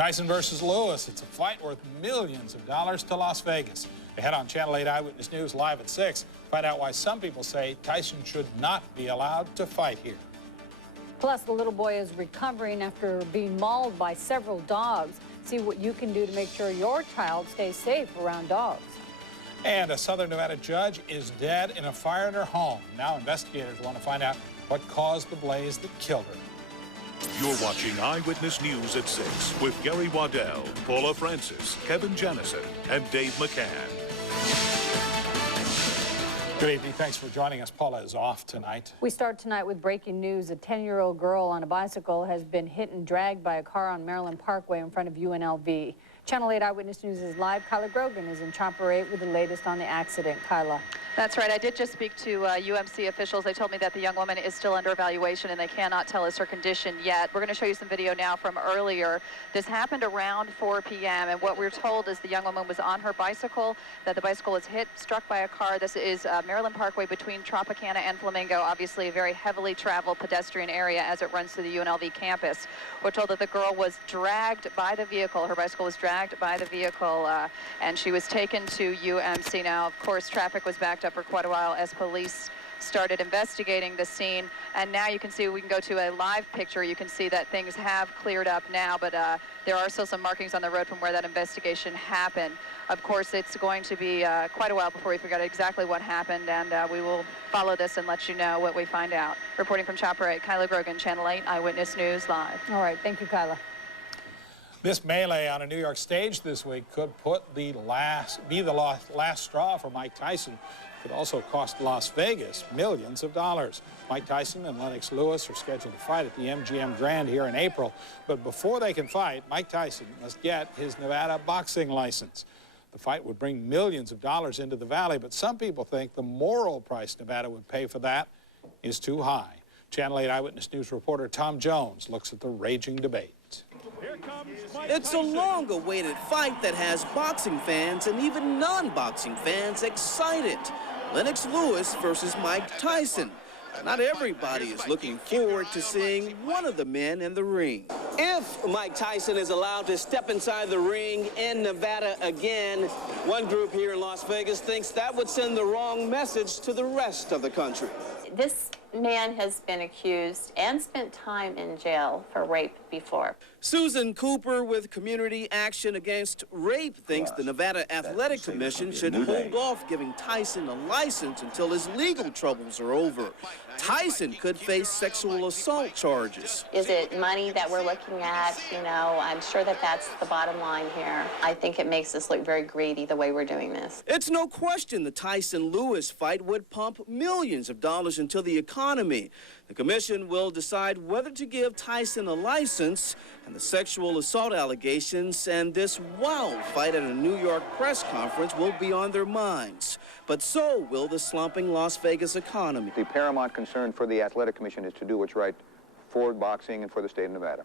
Tyson versus Lewis. It's a fight worth millions of dollars to Las Vegas. Ahead on Channel 8 Eyewitness News live at 6. Find out why some people say Tyson should not be allowed to fight here. Plus, the little boy is recovering after being mauled by several dogs. See what you can do to make sure your child stays safe around dogs. And a Southern Nevada judge is dead in a fire in her home. Now investigators want to find out what caused the blaze that killed her. You're watching Eyewitness News at 6 with Gary Waddell, Paula Francis, Kevin Jennison, and Dave McCann. Good evening. Thanks for joining us. Paula is off tonight. We start tonight with breaking news. A 10-year-old girl on a bicycle has been hit and dragged by a car on Maryland Parkway in front of UNLV. Channel 8 Eyewitness News is live. Kyla Grogan is in Chopper 8 with the latest on the accident. Kyla. That's right. I did just speak to UMC officials. They told me that the young woman is still under evaluation and they cannot tell us her condition yet. We're going to show you some video now from earlier. This happened around 4 p.m. and what we're told is the young woman was on her bicycle, that the bicycle was struck by a car. This is Maryland Parkway between Tropicana and Flamingo, obviously a very heavily traveled pedestrian area as it runs through the UNLV campus. We're told that the girl was dragged by the vehicle. Her bicycle was dragged by the vehicle and she was taken to UMC. Now, of course, traffic was backed up for quite a while as police started investigating the scene. And now you can see, we can go to a live picture. You can see that things have cleared up now, but there are still some markings on the road from where that investigation happened. Of course, it's going to be quite a while before we figure out exactly what happened, and we will follow this and let you know what we find out. Reporting from Chopper 8, Kyla Grogan, Channel 8 Eyewitness News Live. All right, thank you, Kyla. This melee on a New York stage this week could be the last straw for Mike Tyson. Could also cost Las Vegas millions of dollars. Mike Tyson and Lennox Lewis are scheduled to fight at the MGM Grand here in April. But before they can fight, Mike Tyson must get his Nevada boxing license. The fight would bring millions of dollars into the valley, but some people think the moral price Nevada would pay for that is too high. Channel 8 Eyewitness News reporter Tom Jones looks at the raging debate. It's a long-awaited fight that has boxing fans and even non-boxing fans excited. Lennox Lewis versus Mike Tyson. Not everybody is looking forward to seeing one of the men in the ring. If Mike Tyson is allowed to step inside the ring in Nevada again, one group here in Las Vegas thinks that would send the wrong message to the rest of the country. This man has been accused and spent time in jail for rape before. Susan Cooper with Community Action Against Rape thinks the Nevada Athletic Commission should hold off giving Tyson a license until his legal troubles are over. Tyson could face sexual assault charges. Is it money that we're looking at? You know, I'm sure that that's the bottom line here. I think it makes us look very greedy the way we're doing this. It's no question the Tyson-Lewis fight would pump millions of dollars into the economy. The commission will decide whether to give Tyson a license, and the sexual assault allegations and this wild fight at a New York press conference will be on their minds. But so will the slumping Las Vegas economy. The paramount concern for the Athletic Commission is to do what's right for boxing and for the state of Nevada.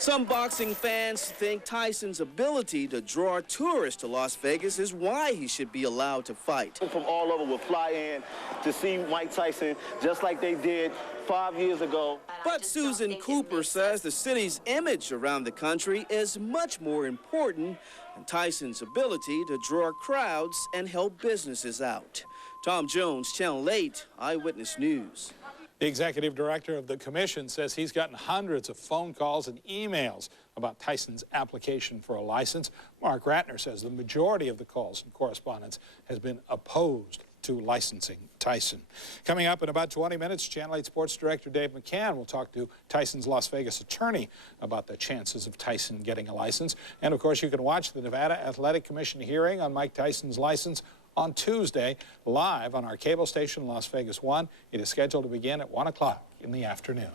Some boxing fans think Tyson's ability to draw tourists to Las Vegas is why he should be allowed to fight. From all over will fly in to see Mike Tyson just like they did 5 years ago. But Susan Cooper says the city's image around the country is much more important than Tyson's ability to draw crowds and help businesses out. Tom Jones, Channel 8 Eyewitness News. The executive director of the commission says he's gotten hundreds of phone calls and emails about Tyson's application for a license. Mark Ratner says the majority of the calls and correspondence has been opposed to licensing Tyson. Coming up in about 20 minutes, Channel 8 Sports Director Dave McCann will talk to Tyson's Las Vegas attorney about the chances of Tyson getting a license. And, of course, you can watch the Nevada Athletic Commission hearing on Mike Tyson's license on Tuesday, live on our cable station, Las Vegas 1. It is scheduled to begin at 1 o'clock in the afternoon.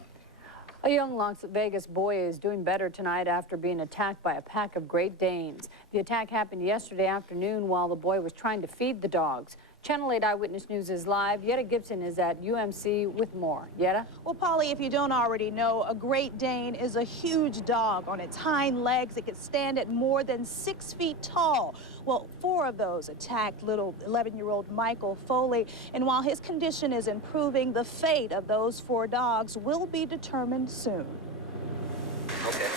A young Las Vegas boy is doing better tonight after being attacked by a pack of Great Danes. The attack happened yesterday afternoon while the boy was trying to feed the dogs. Channel 8 Eyewitness News is live. Yetta Gibson is at UMC with more. Yetta? Well, Polly, if you don't already know, a Great Dane is a huge dog. On its hind legs, it can stand at more than 6 feet tall. Well, 4 of those attacked little 11-year-old Michael Foley. And while his condition is improving, the fate of those 4 dogs will be determined soon. Okay.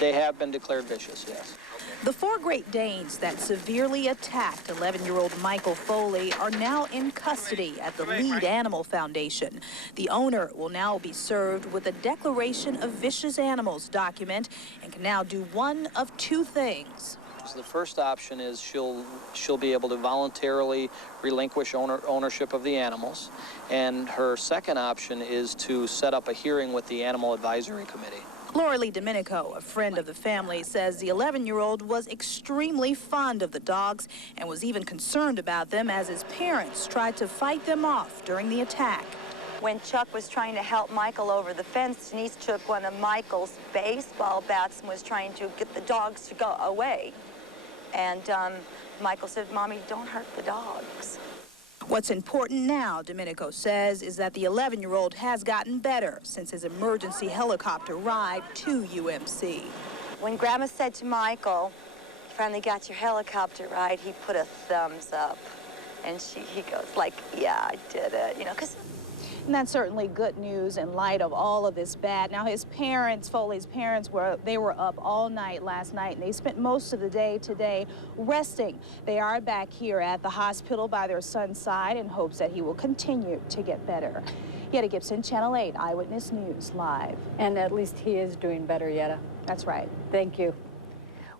They have been declared vicious, yes. The 4 Great Danes that severely attacked 11-year-old Michael Foley are now in custody at the Lead Animal Foundation. The owner will now be served with a Declaration of Vicious Animals document and can now do one of 2 things. So the first option is she'll be able to voluntarily relinquish ownership of the animals, and her second option is to set up a hearing with the Animal Advisory Committee. Laura Lee Domenico, a friend of the family, says the 11-year-old was extremely fond of the dogs and was even concerned about them as his parents tried to fight them off during the attack. When Chuck was trying to help Michael over the fence, Denise took one of Michael's baseball bats and was trying to get the dogs to go away. And Michael said, "Mommy, don't hurt the dogs." What's important now, Domenico says, is that the 11-year-old has gotten better since his emergency helicopter ride to UMC. When Grandma said to Michael, "You finally got your helicopter ride," he put a thumbs up. And he goes like, "Yeah, I did it," you know, 'cause. And that's certainly good news in light of all of this bad. Now, his parents, Foley's parents, were up all night last night, and they spent most of the day today resting. They are back here at the hospital by their son's side in hopes that he will continue to get better. Yetta Gibson, Channel 8 Eyewitness News, live. And at least he is doing better, Yetta. That's right. Thank you.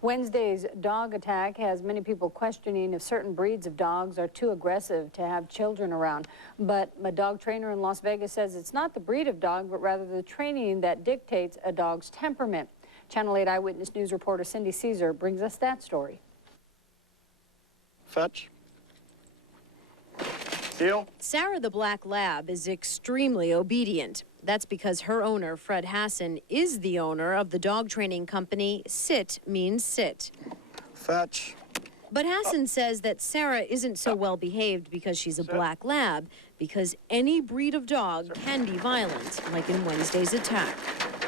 Wednesday's dog attack has many people questioning if certain breeds of dogs are too aggressive to have children around. But a dog trainer in Las Vegas says it's not the breed of dog, but rather the training that dictates a dog's temperament. Channel 8 Eyewitness News reporter Cindy Cesare brings us that story. Fetch. Heel. Sarah the Black Lab is extremely obedient. That's because her owner, Fred Hassan, is the owner of the dog training company Sit Means Sit. Fetch. But Hassan says that Sarah isn't so well behaved because she's a black lab, because any breed of dog can be violent, like in Wednesday's attack.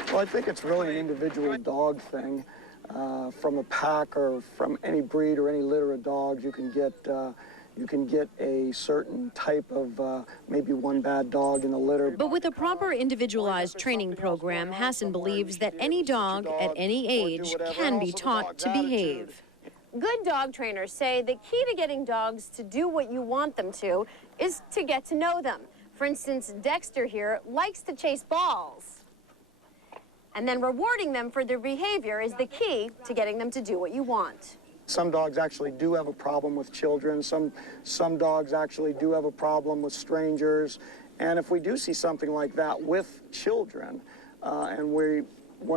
Well, I think it's really an individual dog thing. From a pack or from any breed or any litter of dogs, you can get a certain type of maybe one bad dog in the litter. But with a proper individualized training program, Hassan believes that any dog at any age can be taught to behave. Good dog trainers say the key to getting dogs to do what you want them to is to get to know them. For instance, Dexter here likes to chase balls. And then rewarding them for their behavior is the key to getting them to do what you want. Some dogs actually do have a problem with children. Some dogs actually do have a problem with strangers. And if we do see something like that with children, and we're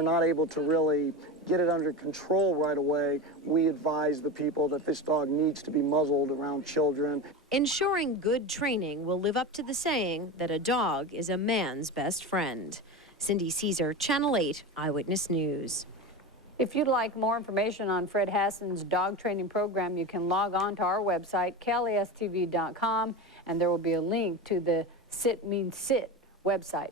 not able to really get it under control right away, we advise the people that this dog needs to be muzzled around children. Ensuring good training will live up to the saying that a dog is a man's best friend. Cindy Cesare, Channel 8 Eyewitness News. If you'd like more information on Fred Hassan's dog training program, you can log on to our website, KLAS-TV.com, and there will be a link to the Sit Means Sit website.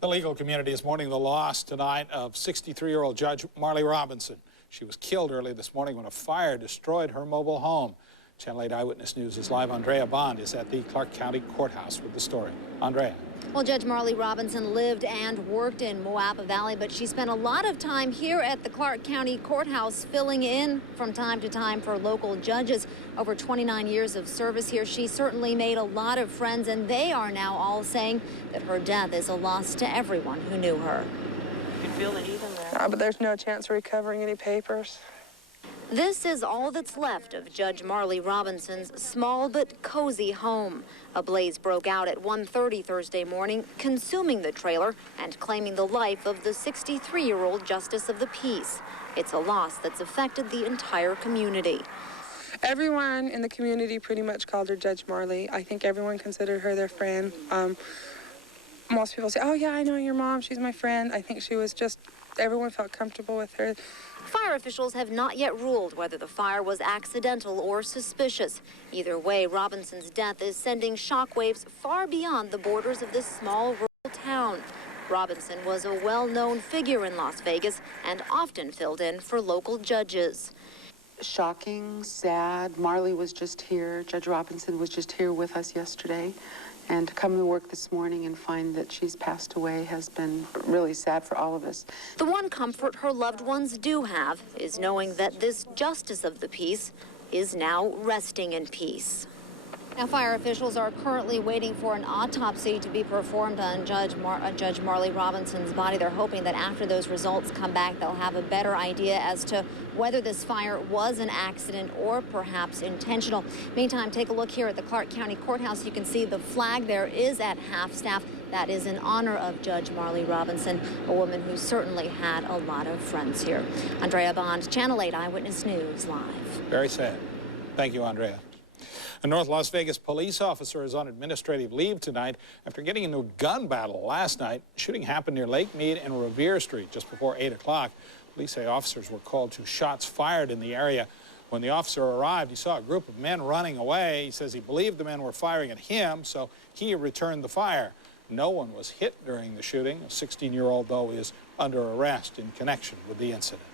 The legal community is mourning the loss tonight of 63-year-old Judge Marley Robinson. She was killed early this morning when a fire destroyed her mobile home. Channel 8 Eyewitness News is live. Andrea Bond is at the Clark County Courthouse with the story. Andrea. Well, Judge Marley Robinson lived and worked in Moapa Valley, but she spent a lot of time here at the Clark County Courthouse filling in from time to time for local judges. Over 29 years of service here, she certainly made a lot of friends, and they are now all saying that her death is a loss to everyone who knew her. You feel it even there? But there's no chance of recovering any papers. This is all that's left of Judge Marley Robinson's small but cozy home. A blaze broke out at 1:30 Thursday morning, consuming the trailer and claiming the life of the 63-year-old Justice of the Peace. It's a loss that's affected the entire community. Everyone in the community pretty much called her Judge Marley. I think everyone considered her their friend. Most people say, "Oh yeah, I know your mom, she's my friend." I think she was just, everyone felt comfortable with her. Fire officials have not yet ruled whether the fire was accidental or suspicious. Either way, Robinson's death is sending shockwaves far beyond the borders of this small rural town. Robinson was a well-known figure in Las Vegas and often filled in for local judges. Shocking, sad. Marley was just here. Judge Robinson was just here with us yesterday. And to come to work this morning and find that she's passed away has been really sad for all of us. The one comfort her loved ones do have is knowing that this justice of the peace is now resting in peace. Now, fire officials are currently waiting for an autopsy to be performed on Judge Marley Robinson's body. They're hoping that after those results come back, they'll have a better idea as to whether this fire was an accident or perhaps intentional. Meantime, take a look here at the Clark County Courthouse. You can see the flag there is at half-staff. That is in honor of Judge Marley Robinson, a woman who certainly had a lot of friends here. Andrea Bond, Channel 8 Eyewitness News, live. Very sad. Thank you, Andrea. A North Las Vegas police officer is on administrative leave tonight after getting into a gun battle last night. Shooting happened near Lake Mead and Revere Street just before 8 o'clock. Police say officers were called to shots fired in the area. When the officer arrived, he saw a group of men running away. He says he believed the men were firing at him, so he returned the fire. No one was hit during the shooting. A 16-year-old, though, is under arrest in connection with the incident.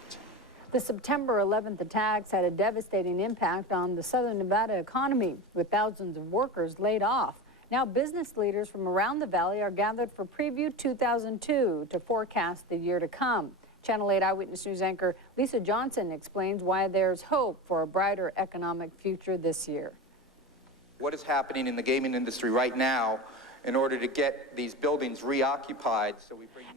The September 11th attacks had a devastating impact on the Southern Nevada economy, with thousands of workers laid off. Now business leaders from around the valley are gathered for Preview 2002 to forecast the year to come. Channel 8 Eyewitness News anchor Lisa Johnson explains why there's hope for a brighter economic future this year. What is happening in the gaming industry right now in order to get these buildings reoccupied.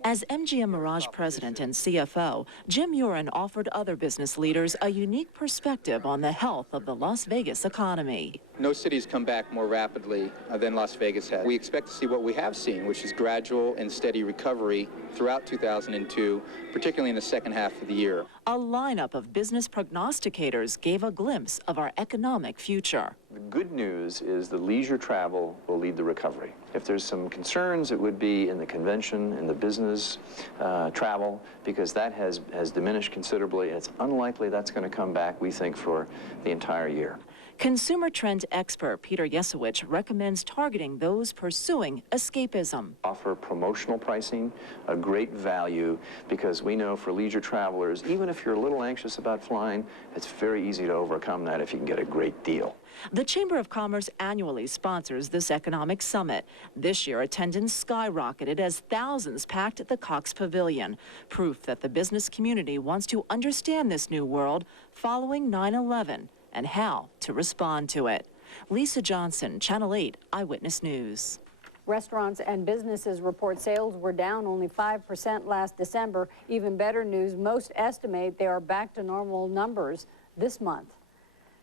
As MGM Mirage president and CFO, Jim Uren offered other business leaders a unique perspective on the health of the Las Vegas economy. No city's come back more rapidly than Las Vegas has. We expect to see what we have seen, which is gradual and steady recovery throughout 2002, particularly in the second half of the year. A lineup of business prognosticators gave a glimpse of our economic future. The good news is the leisure travel will lead the recovery. If there's some concerns, it would be in the convention, in the business travel, because that has diminished considerably, and it's unlikely that's going to come back, we think, for the entire year. Consumer trend expert Peter Yesowich recommends targeting those pursuing escapism. Offer promotional pricing, a great value, because we know for leisure travelers, even if you're a little anxious about flying, it's very easy to overcome that if you can get a great deal. The Chamber of Commerce annually sponsors this economic summit. This year, attendance skyrocketed as thousands packed the Cox Pavilion, proof that the business community wants to understand this new world following 9/11 and how to respond to it. Lisa Johnson, Channel 8 Eyewitness News. Restaurants and businesses report sales were down only 5% last December. Even better news, most estimate they are back to normal numbers this month.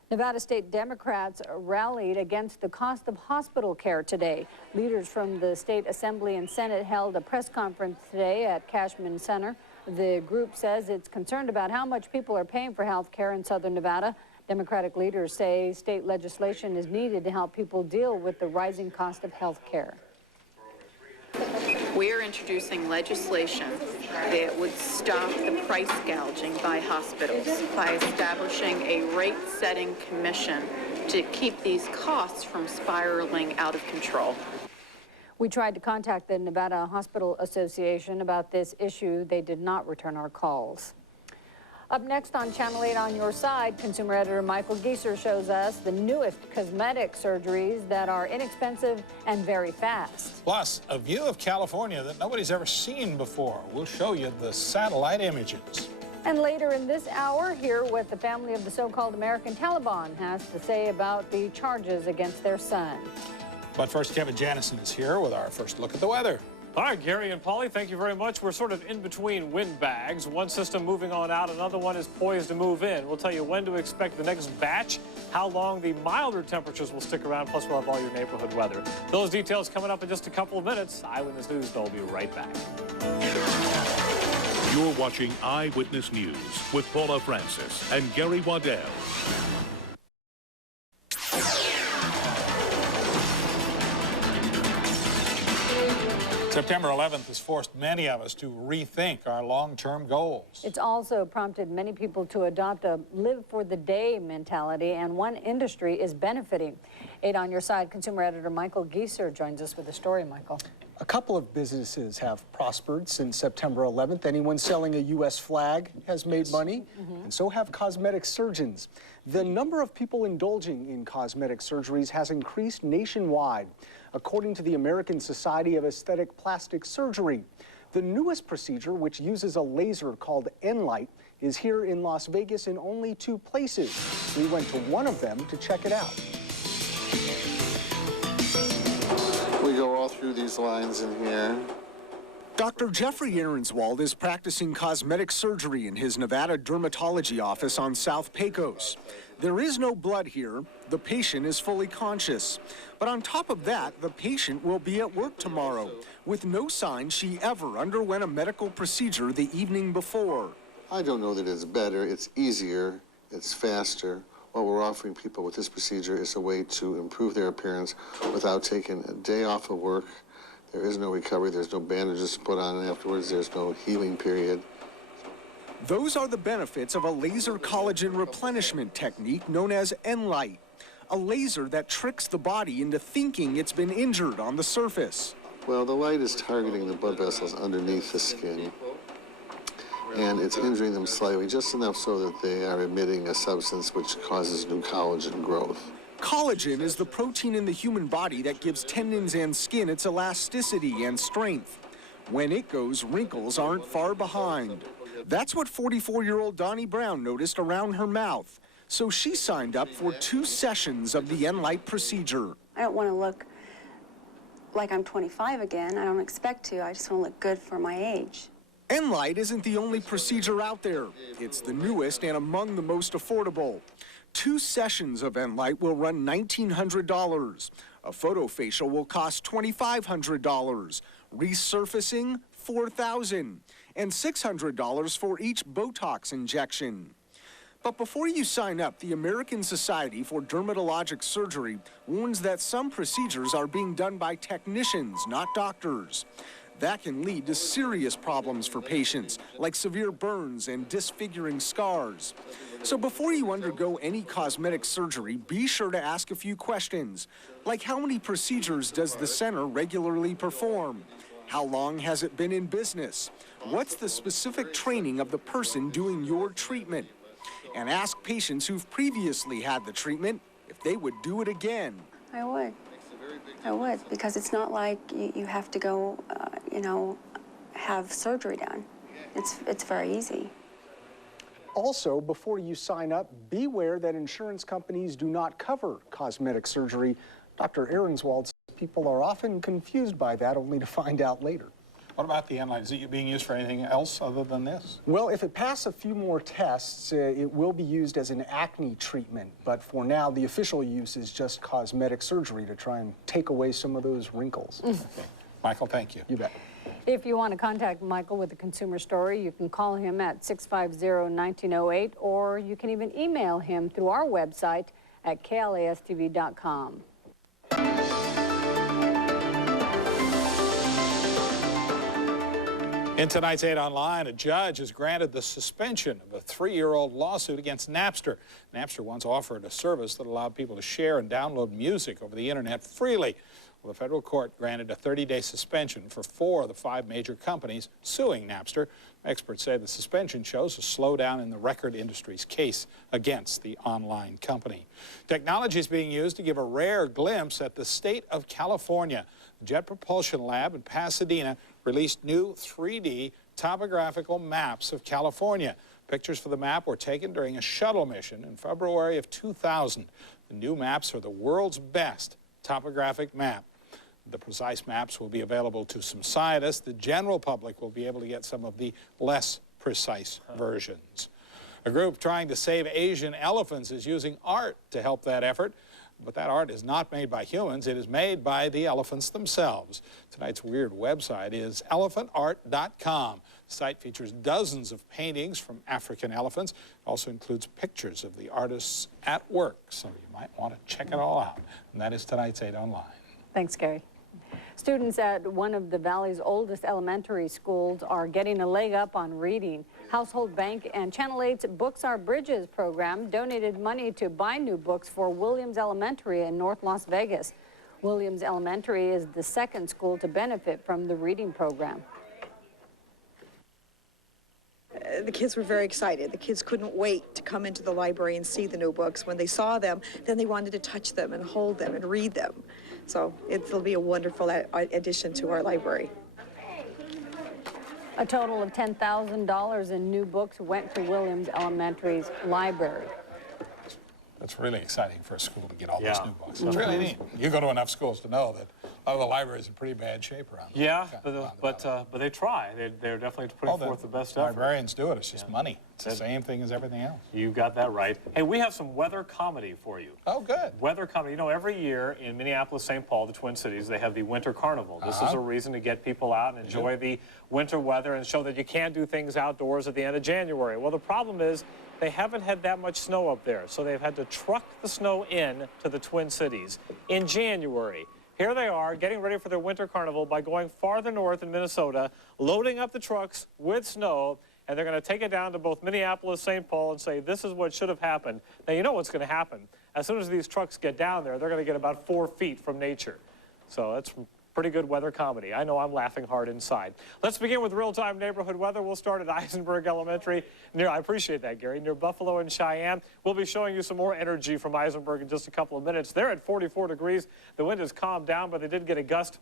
Nevada State Democrats rallied against the cost of hospital care today. Leaders from the State Assembly and Senate held a press conference today at Cashman Center. The group says it's concerned about how much people are paying for health care in Southern Nevada. Democratic leaders say state legislation is needed to help people deal with the rising cost of health care. We are introducing legislation that would stop the price gouging by hospitals by establishing a rate-setting commission to keep these costs from spiraling out of control. We tried to contact the Nevada Hospital Association about this issue. They did not return our calls. Up next on Channel 8 on your side, consumer editor Michael Geeser shows us the newest cosmetic surgeries that are inexpensive and very fast. Plus, a view of California that nobody's ever seen before. We'll show you the satellite images. And later in this hour, hear what the family of the so-called American Taliban has to say about the charges against their son. But first, Kevin Jannison is here with our first look at the weather. All right, Gary and Polly, thank you very much. We're sort of in between wind bags. One system moving on out, another one is poised to move in. We'll tell you when to expect the next batch, how long the milder temperatures will stick around, plus we'll have all your neighborhood weather. Those details coming up in just a couple of minutes. Eyewitness News, they'll be right back. You're watching Eyewitness News with Paula Francis and Gary Waddell. September 11th has forced many of us to rethink our long-term goals. It's also prompted many people to adopt a live-for-the-day mentality, and one industry is benefiting. 8 on your side, consumer editor Michael Geeser joins us with the story, Michael. A couple of businesses have prospered since September 11th. Anyone selling a U.S. flag has made money, and so have cosmetic surgeons. The number of people indulging in cosmetic surgeries has increased nationwide, according to the American Society of Aesthetic Plastic Surgery. The newest procedure, which uses a laser called Enlight, is here in Las Vegas in only 2 places. We went to one of them to check it out. We go all through these lines in here. Dr. Jeffrey Ahrenswald is practicing cosmetic surgery in his Nevada dermatology office on South Pecos. There is no blood here. The patient is fully conscious. But on top of that, the patient will be at work tomorrow with no sign she ever underwent a medical procedure the evening before. I don't know that it's better. It's easier. It's faster. What we're offering people with this procedure is a way to improve their appearance without taking a day off of work. There is no recovery. There's no bandages to put on afterwards. There's no healing period. Those are the benefits of a laser collagen replenishment technique known as Enlight, a laser that tricks the body into thinking it's been injured on the surface. Well, the light is targeting the blood vessels underneath the skin, and it's injuring them slightly, just enough so that they are emitting a substance which causes new collagen growth. Collagen is the protein in the human body that gives tendons and skin its elasticity and strength. When it goes, wrinkles aren't far behind. That's what 44-year-old Donnie Brown noticed around her mouth. So she signed up for 2 sessions of the Enlight procedure. I don't want to look like I'm 25 again. I don't expect to. I just want to look good for my age. Enlight isn't the only procedure out there. It's the newest and among the most affordable. 2 sessions of Enlight will run $1,900. A photofacial will cost $2,500. Resurfacing, $4,000. And $600 for each Botox injection. But before you sign up, the American Society for Dermatologic Surgery warns that some procedures are being done by technicians, not doctors. That can lead to serious problems for patients, like severe burns and disfiguring scars. So before you undergo any cosmetic surgery, be sure to ask a few questions, like how many procedures does the center regularly perform? How long has it been in business? What's the specific training of the person doing your treatment? And ask patients who've previously had the treatment if they would do it again. I would. I would, because it's not like you have to go, you know, have surgery done. It's very easy. Also, before you sign up, beware that insurance companies do not cover cosmetic surgery. Dr. Ahrenswald says people are often confused by that, only to find out later. What about the Enlight? Is it being used for anything else other than this? Well, if it passes a few more tests, it will be used as an acne treatment. But for now, the official use is just cosmetic surgery to try and take away some of those wrinkles. Okay. Michael, thank you. You bet. If you want to contact Michael with a consumer story, you can call him at 650-1908, or you can even email him through our website at KLAS-TV.com. In tonight's 8 Online, a judge has granted the suspension of a 3-year-old lawsuit against Napster. Napster once offered a service that allowed people to share and download music over the internet freely. Well, the federal court granted a 30-day suspension for 4 of the 5 major companies suing Napster. Experts say the suspension shows a slowdown in the record industry's case against the online company. Technology is being used to give a rare glimpse at the state of California. The Jet Propulsion Lab in Pasadena released new 3D topographical maps of California. Pictures for the map were taken during a shuttle mission in February of 2000. The new maps are the world's best topographic map. The precise maps will be available to some scientists. The general public will be able to get some of the less precise versions. A group trying to save Asian elephants is using art to help that effort. But that art is not made by humans. It is made by the elephants themselves. Tonight's weird website is elephantart.com. The site features dozens of paintings from African elephants. It also includes pictures of the artists at work, so you might want to check it all out. And that is tonight's 8 Online. Thanks, Gary. Students at one of the Valley's oldest elementary schools are getting a leg up on reading. Household Bank and Channel 8's Books Are Bridges program donated money to buy new books for Williams Elementary in North Las Vegas. Williams Elementary is the second school to benefit from the reading program. The kids were very excited. The kids couldn't wait to come into the library and see the new books. When they saw them, then they wanted to touch them and hold them and read them. So it'll be a wonderful addition to our library. A total of $10,000 in new books went to Williams Elementary's library. That's really exciting for a school to get all those new books. It's really neat. You go to enough schools to know that a lot of the libraries are in pretty bad shape around. Yeah, but they try. They're definitely putting forth the best effort. Librarians do it. It's just money. It's the same thing as everything else. You got that right. Hey, we have some weather comedy for you. Oh, good. Weather comedy. You know, every year in Minneapolis, St. Paul, the Twin Cities, they have the Winter Carnival. This is a reason to get people out and enjoy the winter weather and show that you can do things outdoors at the end of January. Well, the problem is they haven't had that much snow up there, so they've had to truck the snow in to the Twin Cities in January. Here they are getting ready for their winter carnival by going farther north in Minnesota, loading up the trucks with snow, and they're going to take it down to both Minneapolis, St. Paul, and say, this is what should have happened. Now, you know what's going to happen. As soon as these trucks get down there, they're going to get about 4 feet from nature. So that's pretty good weather comedy. I know I'm laughing hard inside. Let's begin with real-time neighborhood weather. We'll start at Eisenberg Elementary. I appreciate that, Gary. Near Buffalo and Cheyenne. We'll be showing you some more energy from Eisenberg in just a couple of minutes. They're at 44 degrees. The wind has calmed down, but they did get a gust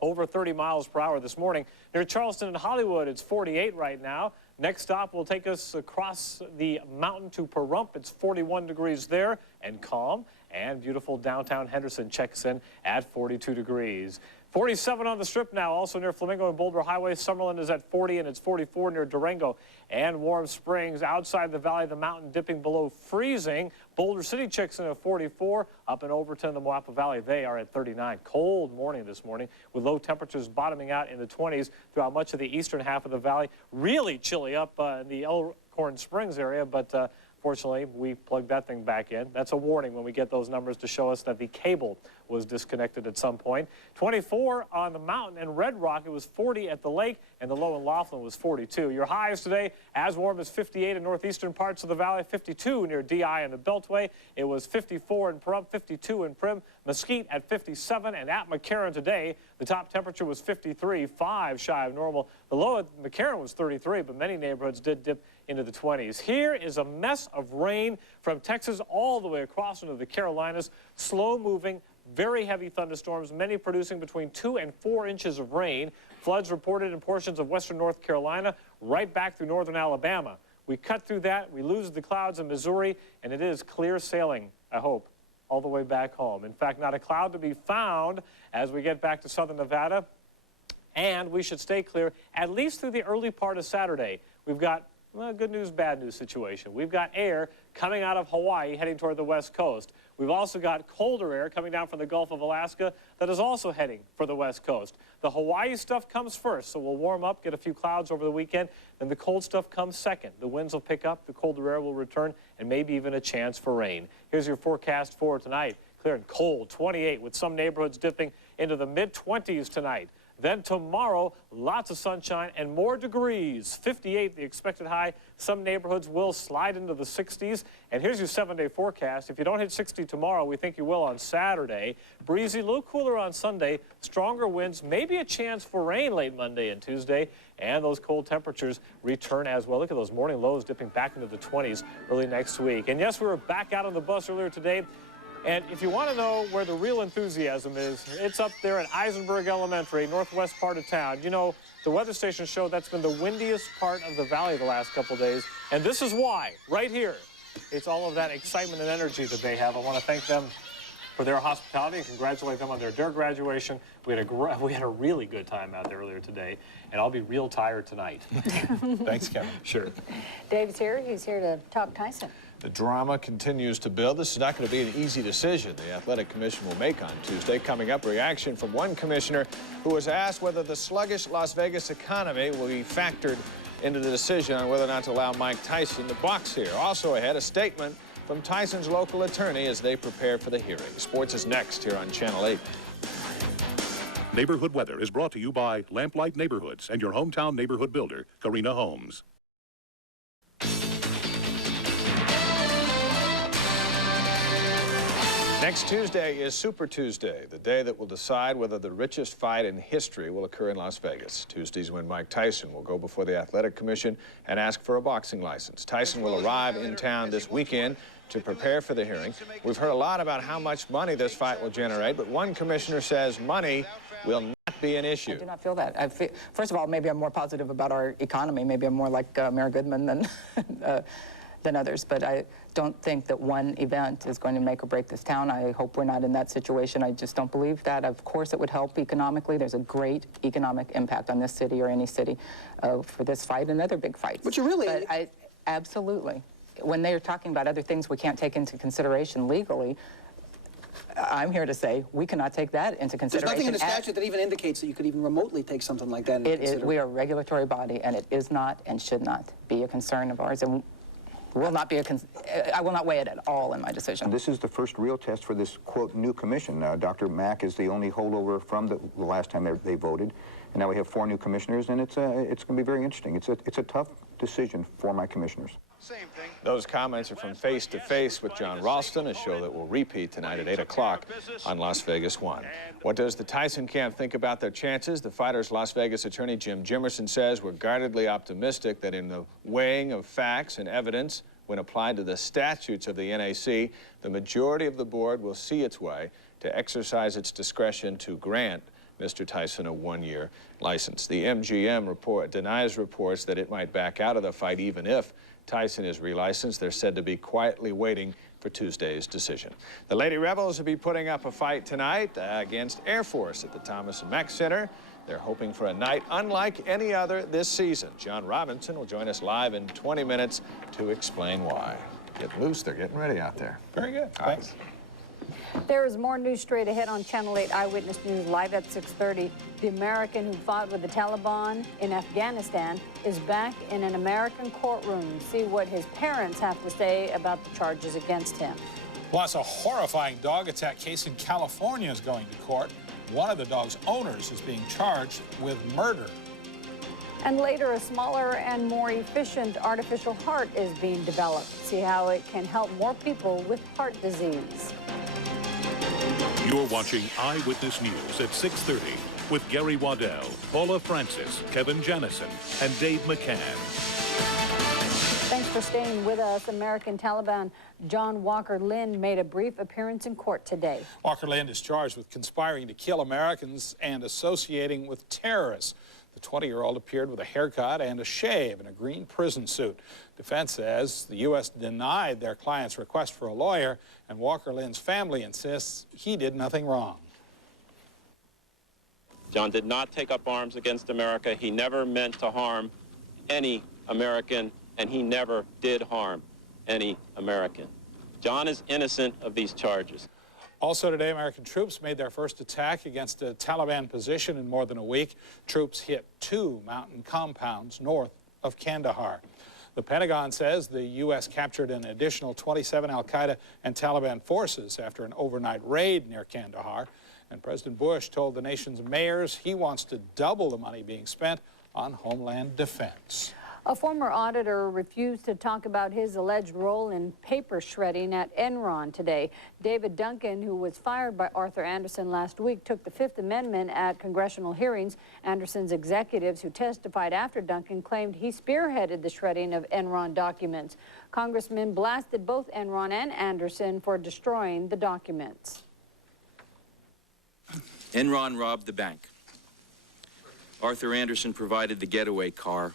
over 30 miles per hour this morning. Near Charleston and Hollywood, it's 48 right now. Next stop will take us across the mountain to Pahrump. It's 41 degrees there and calm. And beautiful downtown Henderson checks in at 42 degrees. 47 on the Strip now, also near Flamingo and Boulder Highway. Summerlin is at 40, and it's 44 near Durango and Warm Springs. Outside the valley of the mountain, dipping below freezing. Boulder City checks in at 44. Up in Overton, the Moapa Valley, they are at 39. Cold morning this morning with low temperatures bottoming out in the 20s throughout much of the eastern half of the valley. Really chilly up in the Elkhorn Springs area, but fortunately, we plugged that thing back in. That's a warning when we get those numbers to show us that the cable was disconnected at some point. 24 on the mountain and Red Rock. It was 40 at the lake, and the low in Laughlin was 42. Your highs today, as warm as 58 in northeastern parts of the valley, 52 near DI and the Beltway. It was 54 in Pahrump, 52 in Prim, Mesquite at 57, and at McCarran today, the top temperature was 53, 5 shy of normal. The low at McCarran was 33, but many neighborhoods did dip into the 20s. Here is a mess of rain from Texas all the way across into the Carolinas. Slow-moving, very heavy thunderstorms, many producing between 2 and 4 inches of rain. Floods reported in portions of western North Carolina, right back through northern Alabama. We cut through that, we lose the clouds in Missouri, and it is clear sailing, I hope, all the way back home. In fact, not a cloud to be found as we get back to southern Nevada, and we should stay clear at least through the early part of Saturday. We've got well, good news, bad news situation. We've got air coming out of Hawaii heading toward the west coast. We've also got colder air coming down from the Gulf of Alaska that is also heading for the west coast. The Hawaii stuff comes first, so we'll warm up, get a few clouds over the weekend. Then the cold stuff comes second. The winds will pick up, the colder air will return, and maybe even a chance for rain. Here's your forecast for tonight. Clear and cold, 28, with some neighborhoods dipping into the mid-20s tonight. Then tomorrow, lots of sunshine and more degrees. 58, the expected high. Some neighborhoods will slide into the 60s. And here's your 7-day forecast. If you don't hit 60 tomorrow, we think you will on Saturday. Breezy, a little cooler on Sunday. Stronger winds, maybe a chance for rain late Monday and Tuesday. And those cold temperatures return as well. Look at those morning lows dipping back into the 20s early next week. And yes, we were back out on the bus earlier today. And if you want to know where the real enthusiasm is, it's up there at Eisenberg Elementary, northwest part of town. You know, the weather station showed that's been the windiest part of the valley the last couple of days. And this is why, right here. It's all of that excitement and energy that they have. I want to thank them for their hospitality and congratulate them on their graduation. We had a really good time out there earlier today, and I'll be real tired tonight. Thanks, Kevin. Sure. Dave's here. He's here to talk Tyson. The drama continues to build. This is not going to be an easy decision the Athletic Commission will make on Tuesday. Coming up, reaction from one commissioner who was asked whether the sluggish Las Vegas economy will be factored into the decision on whether or not to allow Mike Tyson to box here. Also ahead, a statement from Tyson's local attorney as they prepare for the hearing. Sports is next here on Channel 8. Neighborhood Weather is brought to you by Lamplight Neighborhoods and your hometown neighborhood builder, Karina Homes. Next Tuesday is Super Tuesday, the day that will decide whether the richest fight in history will occur in Las Vegas. Tuesday's when Mike Tyson will go before the Athletic Commission and ask for a boxing license. Tyson will arrive in town this weekend to prepare for the hearing. We've heard a lot about how much money this fight will generate, but one commissioner says money will not be an issue. I do not feel that. First of all, maybe I'm more positive about our economy. Maybe I'm more like Mayor Goodman than others, but I don't think that one event is going to make or break this town. I hope we're not in that situation. I just don't believe that. Of course, it would help economically. There's a great economic impact on this city or any city for this fight and other big fights. But you really... But absolutely. When they're talking about other things we can't take into consideration legally, I'm here to say we cannot take that into consideration. There's nothing in the statute that even indicates that you could even remotely take something like that into consideration. We are a regulatory body, and it is not and should not be a concern of ours. And will not be I will not weigh it at all in my decision. This is the first real test for this, quote, new commission. Dr. Mack is the only holdover from the last time they voted. And now we have 4 new commissioners, and it's going to be very interesting. It's a tough decision for my commissioners. Same thing. Those comments are from Face to Face with Jon Ralston, a show that will repeat tonight at 8 o'clock on Las Vegas 1. What does the Tyson camp think about their chances? The fighter's Las Vegas attorney Jim Jimerson says we're guardedly optimistic that in the weighing of facts and evidence, when applied to the statutes of the NAC, the majority of the board will see its way to exercise its discretion to grant Mr. Tyson a 1-year license. The MGM denies reports that it might back out of the fight even if Tyson is relicensed. They're said to be quietly waiting for Tuesday's decision. The Lady Rebels will be putting up a fight tonight against Air Force at the Thomas & Mack Center. They're hoping for a night unlike any other this season. John Robinson will join us live in 20 minutes to explain why. Get loose, they're getting ready out there. Very good, thanks. There is more news straight ahead on Channel 8 Eyewitness News live at 6:30. The American who fought with the Taliban in Afghanistan is back in an American courtroom. See what his parents have to say about the charges against him. Plus, a horrifying dog attack case in California is going to court. One of the dog's owners is being charged with murder. And later, a smaller and more efficient artificial heart is being developed. See how it can help more people with heart disease. You're watching Eyewitness News at 6:30 with Gary Waddell, Paula Francis, Kevin Jennison, and Dave McCann. Thanks for staying with us. American Taliban John Walker Lind made a brief appearance in court today. Walker Lind is charged with conspiring to kill Americans and associating with terrorists. The 20-year-old appeared with a haircut and a shave in a green prison suit. Defense says the U.S. denied their client's request for a lawyer, and Walker Lind's family insists he did nothing wrong. John did not take up arms against America. He never meant to harm any American, and he never did harm any American. John is innocent of these charges. Also today, American troops made their first attack against a Taliban position in more than a week. Troops hit 2 mountain compounds north of Kandahar. The Pentagon says the U.S. captured an additional 27 al-Qaeda and Taliban forces after an overnight raid near Kandahar. And President Bush told the nation's mayors he wants to double the money being spent on homeland defense. A former auditor refused to talk about his alleged role in paper shredding at Enron today. David Duncan, who was fired by Arthur Andersen last week, took the Fifth Amendment at congressional hearings. Andersen's executives who testified after Duncan claimed he spearheaded the shredding of Enron documents. Congressmen blasted both Enron and Andersen for destroying the documents. Enron robbed the bank. Arthur Andersen provided the getaway car.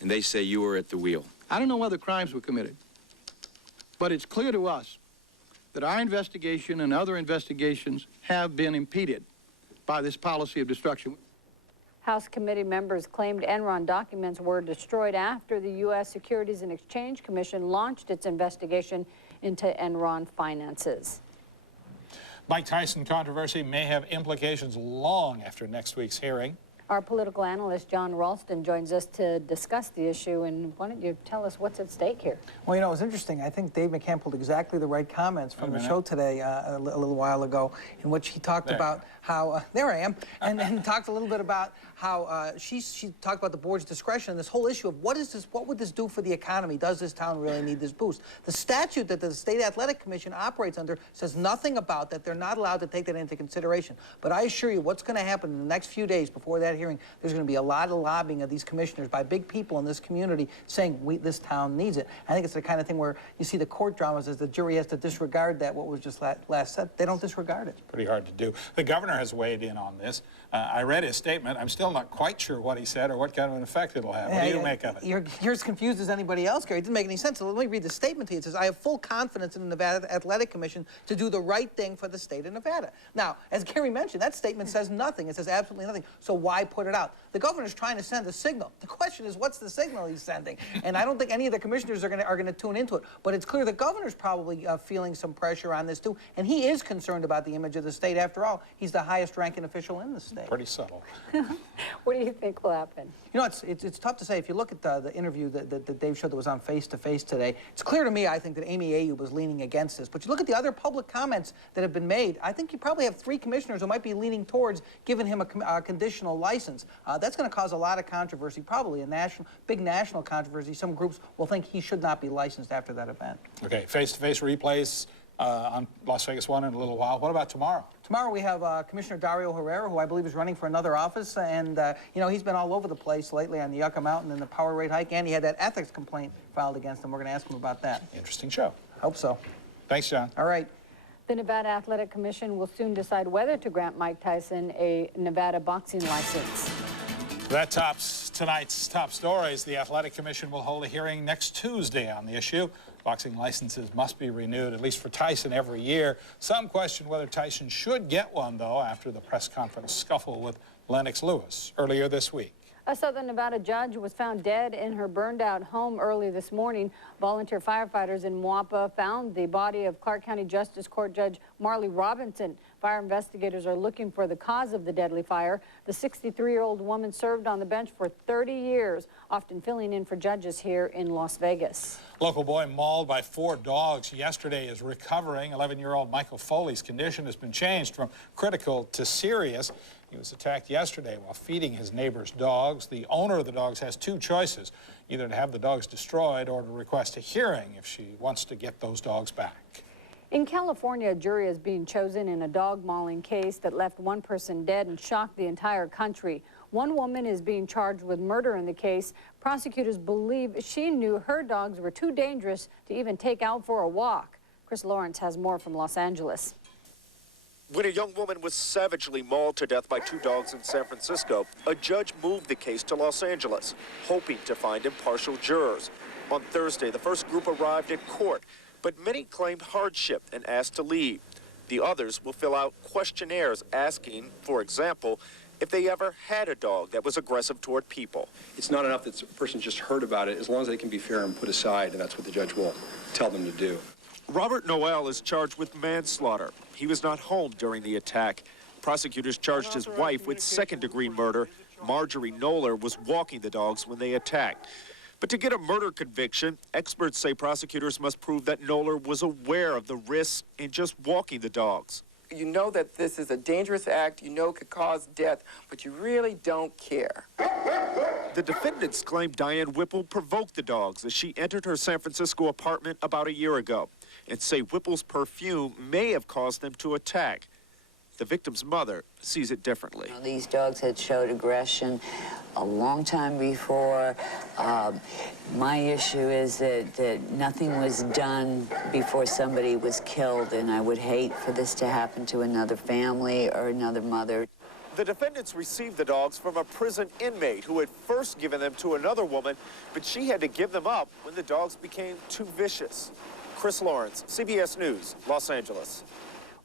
And they say you were at the wheel. I don't know whether crimes were committed, but it's clear to us that our investigation and other investigations have been impeded by this policy of destruction. House committee members claimed Enron documents were destroyed after the U.S. Securities and Exchange Commission launched its investigation into Enron finances. Mike Tyson controversy may have implications long after next week's hearing. Our political analyst, Jon Ralston, joins us to discuss the issue. And why don't you tell us what's at stake here? Well, you know, it was interesting. I think Dave McCann pulled exactly the right comments from the show today a little while ago, in which he talked about how, there I am, and talked a little bit about how she talked about the board's discretion and this whole issue of what would this do for the economy? Does this town really need this boost? The statute that the State Athletic Commission operates under says nothing about that. They're not allowed to take that into consideration. But I assure you, what's going to happen in the next few days before that hearing, there's going to be a lot of lobbying of these commissioners by big people in this community saying this town needs it. I think it's the kind of thing where you see the court dramas as the jury has to disregard that, what was just last said. They don't disregard it. Pretty hard to do. The governor has weighed in on this. I read his statement. I'm still not quite sure what he said or what kind of an effect it'll have. What do you make of it? You're as confused as anybody else, Gary. It didn't make any sense. So let me read the statement to you. It says, I have full confidence in the Nevada Athletic Commission to do the right thing for the state of Nevada. Now, as Gary mentioned, that statement says nothing. It says absolutely nothing. So why put it out? The governor's trying to send a signal. The question is, what's the signal he's sending? And I don't think any of the commissioners are going to tune into it. But it's clear the governor's probably feeling some pressure on this, too. And he is concerned about the image of the state. After all, he's the highest-ranking official in the state. Pretty subtle. What do you think will happen? You know, it's tough to say. If you look at the interview that Dave showed that was on Face to Face today, it's clear to me, I think, that Amy Ayoub was leaning against this. But you look at the other public comments that have been made, I think you probably have 3 commissioners who might be leaning towards giving him a conditional license. That's going to cause a lot of controversy, probably a big national controversy. Some groups will think he should not be licensed after that event. Okay, face-to-face replays on Las Vegas 1 in a little while. What about tomorrow? Tomorrow we have Commissioner Dario Herrera, who I believe is running for another office, and you know, he's been all over the place lately on the Yucca Mountain and the power rate hike, and he had that ethics complaint filed against him. We're going to ask him about that. Interesting show. Hope so. Thanks, John. All right. The Nevada Athletic Commission will soon decide whether to grant Mike Tyson a Nevada boxing license. That tops tonight's top stories. The Athletic Commission will hold a hearing next Tuesday on the issue. Boxing licenses must be renewed, at least for Tyson, every year. Some question whether Tyson should get one, though, after the press conference scuffle with Lennox Lewis earlier this week. A Southern Nevada judge was found dead in her burned-out home early this morning. Volunteer firefighters in Moapa found the body of Clark County Justice Court Judge Marley Robinson. Fire investigators are looking for the cause of the deadly fire. The 63-year-old woman served on the bench for 30 years, often filling in for judges here in Las Vegas. Local boy mauled by 4 dogs yesterday is recovering. 11-year-old Michael Foley's condition has been changed from critical to serious. He was attacked yesterday while feeding his neighbor's dogs. The owner of the dogs has 2 choices, either to have the dogs destroyed or to request a hearing if she wants to get those dogs back. In California, a jury is being chosen in a dog mauling case that left 1 person dead and shocked the entire country. One woman is being charged with murder in the case. Prosecutors believe she knew her dogs were too dangerous to even take out for a walk. Chris Lawrence has more from Los Angeles. When a young woman was savagely mauled to death by 2 dogs in San Francisco, a judge moved the case to Los Angeles, hoping to find impartial jurors. On Thursday, the first group arrived at court, but many claimed hardship and asked to leave. The others will fill out questionnaires asking, for example, if they ever had a dog that was aggressive toward people. It's not enough that a person just heard about it, as long as they can be fair and put aside, and that's what the judge will tell them to do. Robert Noel is charged with manslaughter. He was not home during the attack. Prosecutors charged his wife with second-degree murder. Marjorie Noller was walking the dogs when they attacked. But to get a murder conviction, experts say prosecutors must prove that Noller was aware of the risks in just walking the dogs. You know that this is a dangerous act, you know it could cause death, but you really don't care. The defendants claim Diane Whipple provoked the dogs as she entered her San Francisco apartment about a year ago, and say Whipple's perfume may have caused them to attack. The victim's mother sees it differently. These dogs had showed aggression a long time before. My issue is that nothing was done before somebody was killed, and I would hate for this to happen to another family or another mother. The defendants received the dogs from a prison inmate who had first given them to another woman, but she had to give them up when the dogs became too vicious. Chris Lawrence, CBS News, Los Angeles.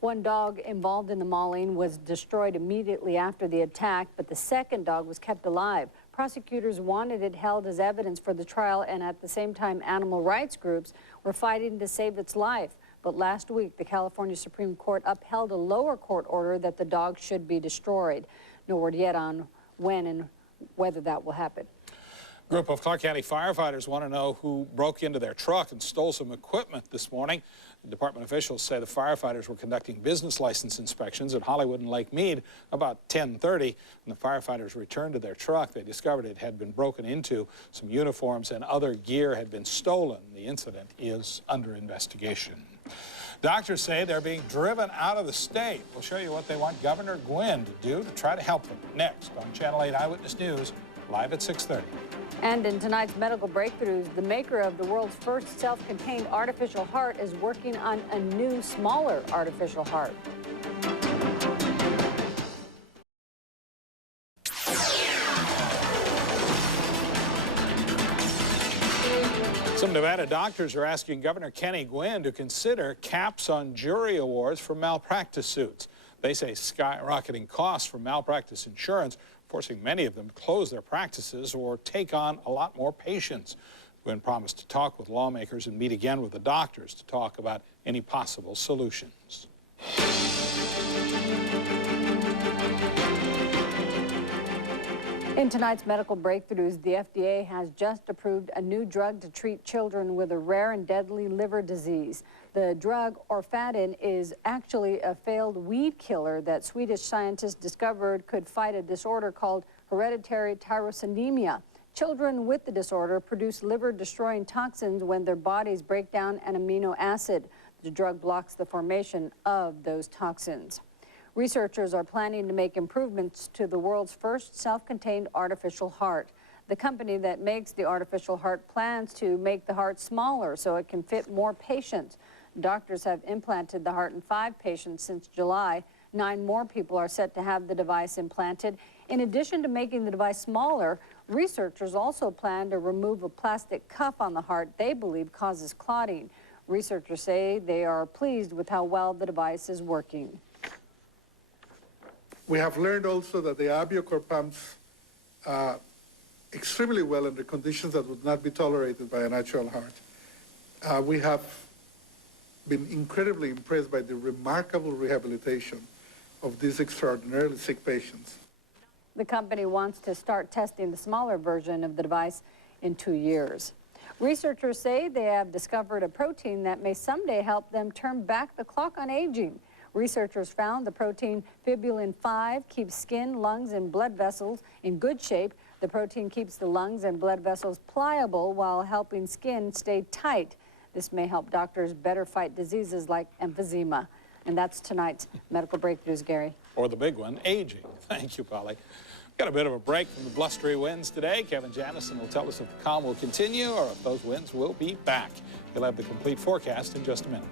1 dog involved in the mauling was destroyed immediately after the attack, but the second dog was kept alive. Prosecutors wanted it held as evidence for the trial, and at the same time, animal rights groups were fighting to save its life. But last week, the California Supreme Court upheld a lower court order that the dog should be destroyed. No word yet on when and whether that will happen. A group of Clark County firefighters want to know who broke into their truck and stole some equipment this morning. Department officials say the firefighters were conducting business license inspections at Hollywood and Lake Mead about 10:30. When the firefighters returned to their truck, they discovered it had been broken into. Some uniforms and other gear had been stolen. The incident is under investigation. Doctors say they're being driven out of the state. We'll show you what they want Governor Gwynn to do to try to help them. Next on Channel 8 Eyewitness News, live at 6:30. And in tonight's medical breakthroughs, the maker of the world's first self-contained artificial heart is working on a new, smaller artificial heart. Some Nevada doctors are asking Governor Kenny Gwynn to consider caps on jury awards for malpractice suits. They say skyrocketing costs for malpractice insurance forcing many of them to close their practices or take on a lot more patients. Gwynn promised to talk with lawmakers and meet again with the doctors to talk about any possible solutions. In tonight's medical breakthroughs, the FDA has just approved a new drug to treat children with a rare and deadly liver disease. The drug, orfadin, is actually a failed weed killer that Swedish scientists discovered could fight a disorder called hereditary tyrosinemia. Children with the disorder produce liver-destroying toxins when their bodies break down an amino acid. The drug blocks the formation of those toxins. Researchers are planning to make improvements to the world's first self-contained artificial heart. The company that makes the artificial heart plans to make the heart smaller so it can fit more patients. Doctors have implanted the heart in 5 patients since July. 9 more people are set to have the device implanted. In addition to making the device smaller, researchers also plan to remove a plastic cuff on the heart they believe causes clotting. Researchers say they are pleased with how well the device is working. We have learned also that the AbioCor pumps extremely well under conditions that would not be tolerated by a natural heart. We have been incredibly impressed by the remarkable rehabilitation of these extraordinarily sick patients. The company wants to start testing the smaller version of the device in 2 years. Researchers say they have discovered a protein that may someday help them turn back the clock on aging. Researchers found the protein fibulin 5 keeps skin, lungs, and blood vessels in good shape. The protein keeps the lungs and blood vessels pliable while helping skin stay tight. This may help doctors better fight diseases like emphysema. And that's tonight's medical breakthroughs, Gary. Or the big one, aging. Thank you, Polly. Got a bit of a break from the blustery winds today. Kevin Jannison will tell us if the calm will continue or if those winds will be back. He'll have the complete forecast in just a minute.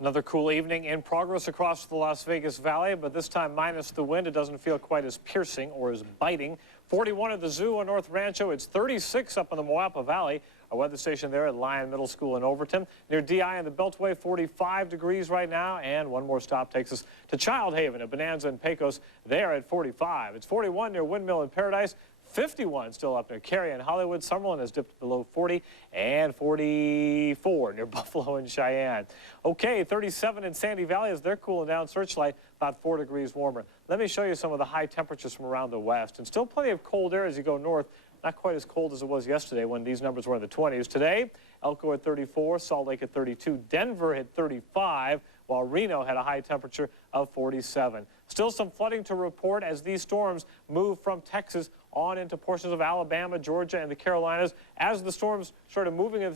Another cool evening in progress across the Las Vegas Valley, but this time minus the wind. It doesn't feel quite as piercing or as biting. 41 at the zoo on North Rancho. It's 36 up in the Moapa Valley. Our weather station there at Lyon Middle School in Overton. Near DI in the Beltway, 45 degrees right now. And one more stop takes us to Child Haven at Bonanza and Pecos. There at 45. It's 41 near Windmill in Paradise. 51 still up near Cary and Hollywood. Summerlin has dipped below 40, and 44 near Buffalo and Cheyenne. Okay, 37 in Sandy Valley as they're cooling down. Searchlight about 4 degrees warmer. Let me show you some of the high temperatures from around the west. And still plenty of cold air as you go north. Not quite as cold as it was yesterday when these numbers were in the 20s. Today, Elko at 34, Salt Lake at 32, Denver hit 35, while Reno had a high temperature of 47. Still some flooding to report as these storms move from Texas on into portions of Alabama, Georgia, and the Carolinas. As the storms started moving in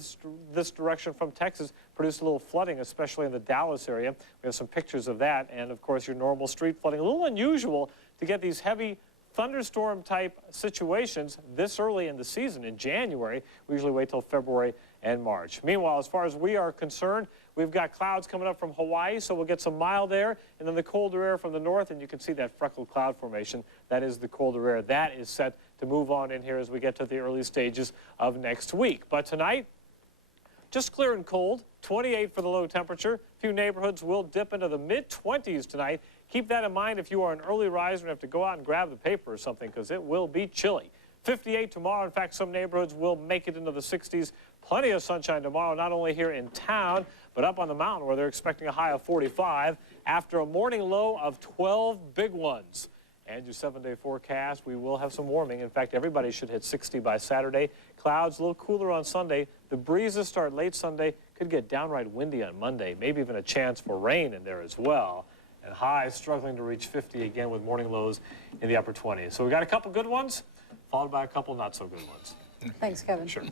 this direction from Texas, produced a little flooding, especially in the Dallas area. We have some pictures of that, and of course your normal street flooding. A little unusual to get these heavy thunderstorm type situations this early in the season in January. We usually wait till February and March. Meanwhile, as far as we are concerned, we've got clouds coming up from Hawaii, so we'll get some mild air, and then the colder air from the north, and you can see that freckled cloud formation. That is the colder air. That is set to move on in here as we get to the early stages of next week. But tonight, just clear and cold, 28 for the low temperature. A few neighborhoods will dip into the mid-20s tonight. Keep that in mind if you are an early riser and have to go out and grab the paper or something, because it will be chilly. 58 tomorrow. In fact, some neighborhoods will make it into the 60s. Plenty of sunshine tomorrow, not only here in town, but up on the mountain where they're expecting a high of 45 after a morning low of 12 big ones. And your 7-day forecast, we will have some warming. In fact, everybody should hit 60 by Saturday. Clouds a little cooler on Sunday. The breezes start late Sunday. Could get downright windy on Monday. Maybe even a chance for rain in there as well. And highs struggling to reach 50 again with morning lows in the upper 20s. So we got a couple good ones, followed by a couple not so good ones. Thanks, Kevin. Sure.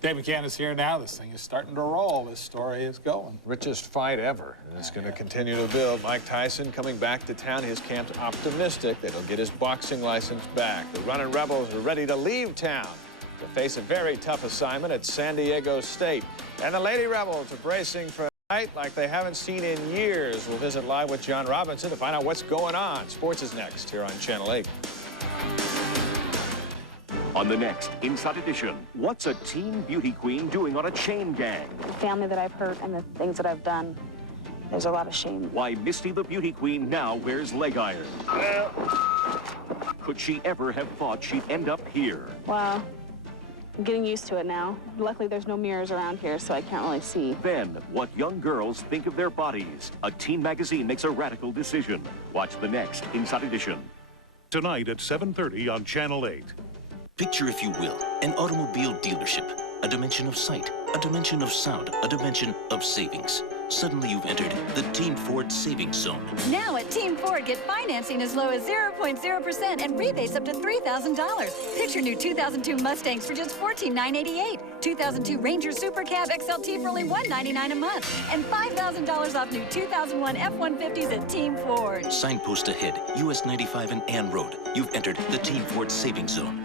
Dave McCann is here now. This thing is starting to roll. This story is going. Richest fight ever. And it's going to continue to build. Mike Tyson coming back to town. His camp's optimistic that he'll get his boxing license back. The Runnin' Rebels are ready to leave town to face a very tough assignment at San Diego State. And the Lady Rebels are bracing for a night like they haven't seen in years. We'll visit live with John Robinson to find out what's going on. Sports is next here on Channel 8. On the next Inside Edition, what's a teen beauty queen doing on a chain gang? The family that I've hurt and the things that I've done, there's a lot of shame. Why Misty the beauty queen now wears leg iron. Could she ever have thought she'd end up here? Well, I'm getting used to it now. Luckily, there's no mirrors around here, so I can't really see. Then, what young girls think of their bodies. A teen magazine makes a radical decision. Watch the next Inside Edition. Tonight at 7:30 on Channel 8. Picture, if you will, an automobile dealership. A dimension of sight, a dimension of sound, a dimension of savings. Suddenly you've entered the Team Ford Savings Zone. Now at Team Ford, get financing as low as 0.0% and rebates up to $3,000. Picture new 2002 Mustangs for just $14,988. 2002 Ranger Super Cab XLT for only $199 a month. And $5,000 off new 2001 F-150s at Team Ford. Signpost ahead, US 95 and Ann Road. You've entered the Team Ford Savings Zone.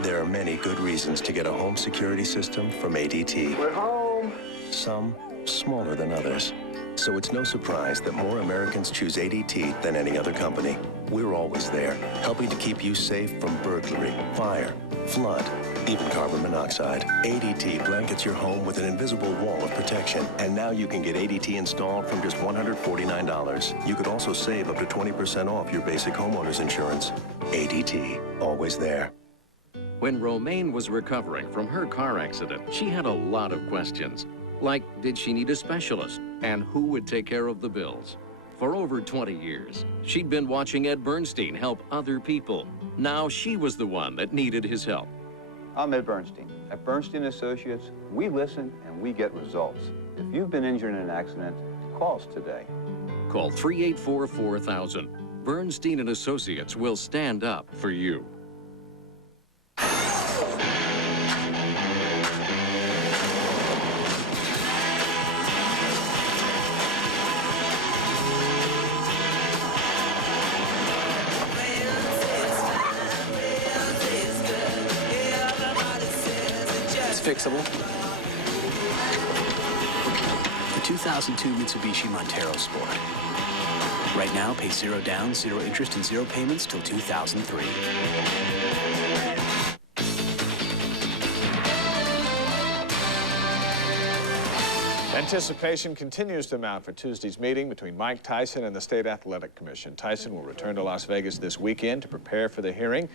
There are many good reasons to get a home security system from ADT. We're home. Some smaller than others. So it's no surprise that more Americans choose ADT than any other company. We're always there, helping to keep you safe from burglary, fire, flood, even carbon monoxide. ADT blankets your home with an invisible wall of protection. And now you can get ADT installed from just $149. You could also save up to 20% off your basic homeowner's insurance. ADT, always there. When Romaine was recovering from her car accident, she had a lot of questions. Like, did she need a specialist? And who would take care of the bills? For over 20 years, she'd been watching Ed Bernstein help other people. Now she was the one that needed his help. I'm Ed Bernstein. At Bernstein Associates, we listen and we get results. If you've been injured in an accident, call us today. Call 384-4000. Bernstein & Associates will stand up for you. Fixable. The 2002 Mitsubishi Montero Sport. Right now, pay 0 down, 0 interest, and 0 payments till 2003. Anticipation continues to mount for Tuesday's meeting between Mike Tyson and the State Athletic Commission. Tyson will return to Las Vegas this weekend to prepare for the hearing.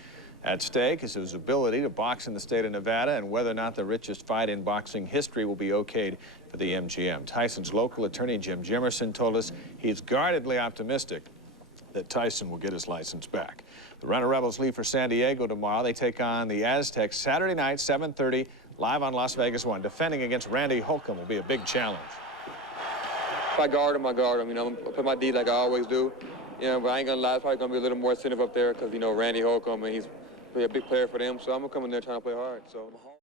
At stake is his ability to box in the state of Nevada and whether or not the richest fight in boxing history will be okayed for the MGM. Tyson's local attorney, Jim Jimerson, told us he's guardedly optimistic that Tyson will get his license back. The Runnin' Rebels leave for San Diego tomorrow. They take on the Aztecs Saturday night, 7:30, live on Las Vegas 1. Defending against Randy Holcomb will be a big challenge. If I guard him, I guard him. You know, I'm gonna put my D like I always do. You know, but I ain't gonna lie, it's probably gonna be a little more incentive up there because, you know, Randy Holcomb, and he's a big player for them. So I'm gonna come in there trying to play hard. So.